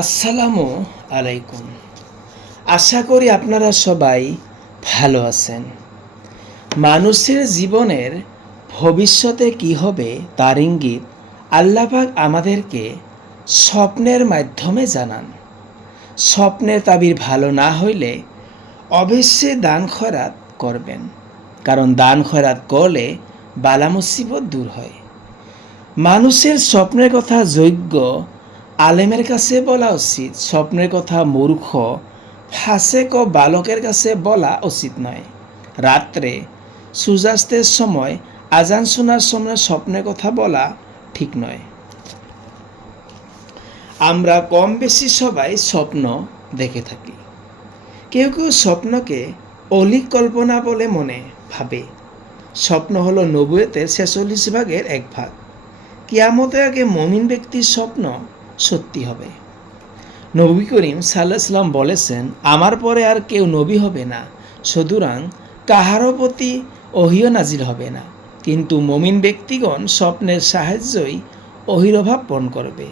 আসসালামু আলাইকুম। আশা করি আপনারা সবাই ভালো আছেন। মানুষের জীবনের ভবিষ্যতে কি হবে তার ইঙ্গিত আল্লাহ পাক আমাদেরকে স্বপ্নের মাধ্যমে জানান। স্বপ্নের তাবির ভালো না হইলে অবশ্যই দান খয়রাত করবেন, কারণ দান খয়রাত করলে বালা মুসিবত দূর হয়। মানুষের স্বপ্নের কথা যোগ্য আলেমের কাছে বলা উচিত, স্বপ্নের কথা মূর্খ ফাসেক ও বালকের কাছে বলা উচিত নয়। রাত্রে সূর্যাস্তের সময় আজান শোনার সময় স্বপ্নের কথা বলা ঠিক নয়। আমরা কম বেশি সবাই স্বপ্ন দেখে থাকি। কেউ কেউ স্বপ্নকে অলিক কল্পনা বলে মনে ভাবে। স্বপ্ন হলো নবুয়তের 46 ভাগের এক ভাগ। কিয়ামতের আগে মুমিন ব্যক্তির স্বপ্ন সত্যি হবে। নবী করিম সাল্লাল্লাহু আলাইহি ওয়াসাল্লাম বলেছেন, আমার পরে আর কেউ নবী হবে না, সুতরাং কাহারও প্রতি ওহীও নাজিল হবে না, কিন্তু মুমিন ব্যক্তিগণ স্বপ্নের সাহায্যই ওহীর অভাব পূরণ করবে।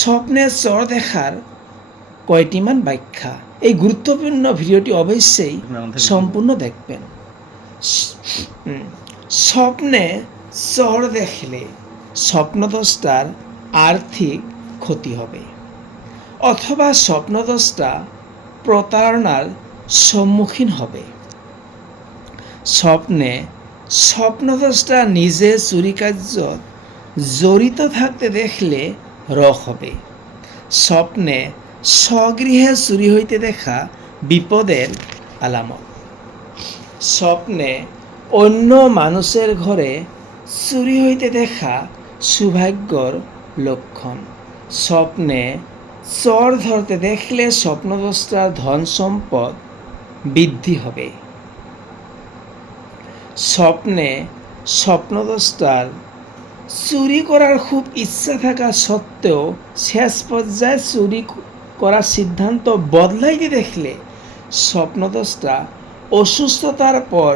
স্বপ্নের চর দেখার কয়টিমান ব্যাখ্যা। এই গুরুত্বপূর্ণ ভিডিওটি অবশ্যই সম্পূর্ণ দেখবেন। স্বপ্নে চর দেখলে স্বপ্নদ্রষ্টার আর্থিক ক্ষতি হবে, অথবা স্বপ্নদ্রষ্টা প্রতারণার সম্মুখীন হবে। স্বপ্নে স্বপ্নদ্রষ্টা নিজে চুরিকার্য জড়িত থাকতে দেখলে রোগ হবে। স্বপ্নে স্বগৃহে চুরি হইতে দেখা বিপদের আলামত। স্বপ্নে অন্য মানুষের ঘরে চুরি হইতে দেখা সৌভাগ্যর লক্ষণ। স্বপ্নে চোর ধরতে দেখলে স্বপ্নদ্রষ্টার ধন সম্পদ বৃদ্ধি হবে। স্বপ্নে স্বপ্নদ্রষ্টার চুরি করার খুব ইচ্ছা থাকা সত্ত্বেও শেষ পর্যায়ে চুরি করার সিদ্ধান্ত বদলাইতে দেখলে স্বপ্নদ্রষ্টা অসুস্থতার পর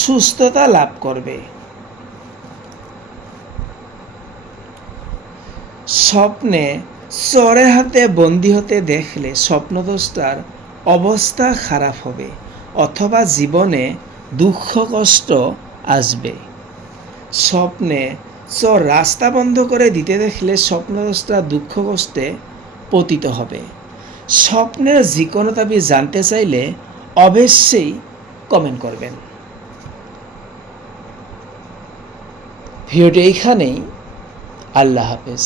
সুস্থতা লাভ করবে। স্বপ্নে চোরের হাতে বন্দী হতে দেখলে স্বপ্নদ্রষ্টার অবস্থা খারাপ হবে, অথবা জীবনে দুঃখ কষ্ট আসবে। স্বপ্নে চোর রাস্তা বন্ধ করে দিতে দেখলে স্বপ্নদ্রষ্টা দুঃখ কষ্টে পতিত হবে। স্বপ্নের যে কোনো তাবিজ জানতে চাইলে অবশ্যই কমেন্ট করবেন। ভিডিওটি এইখানেই। আল্লাহ হাফেজ।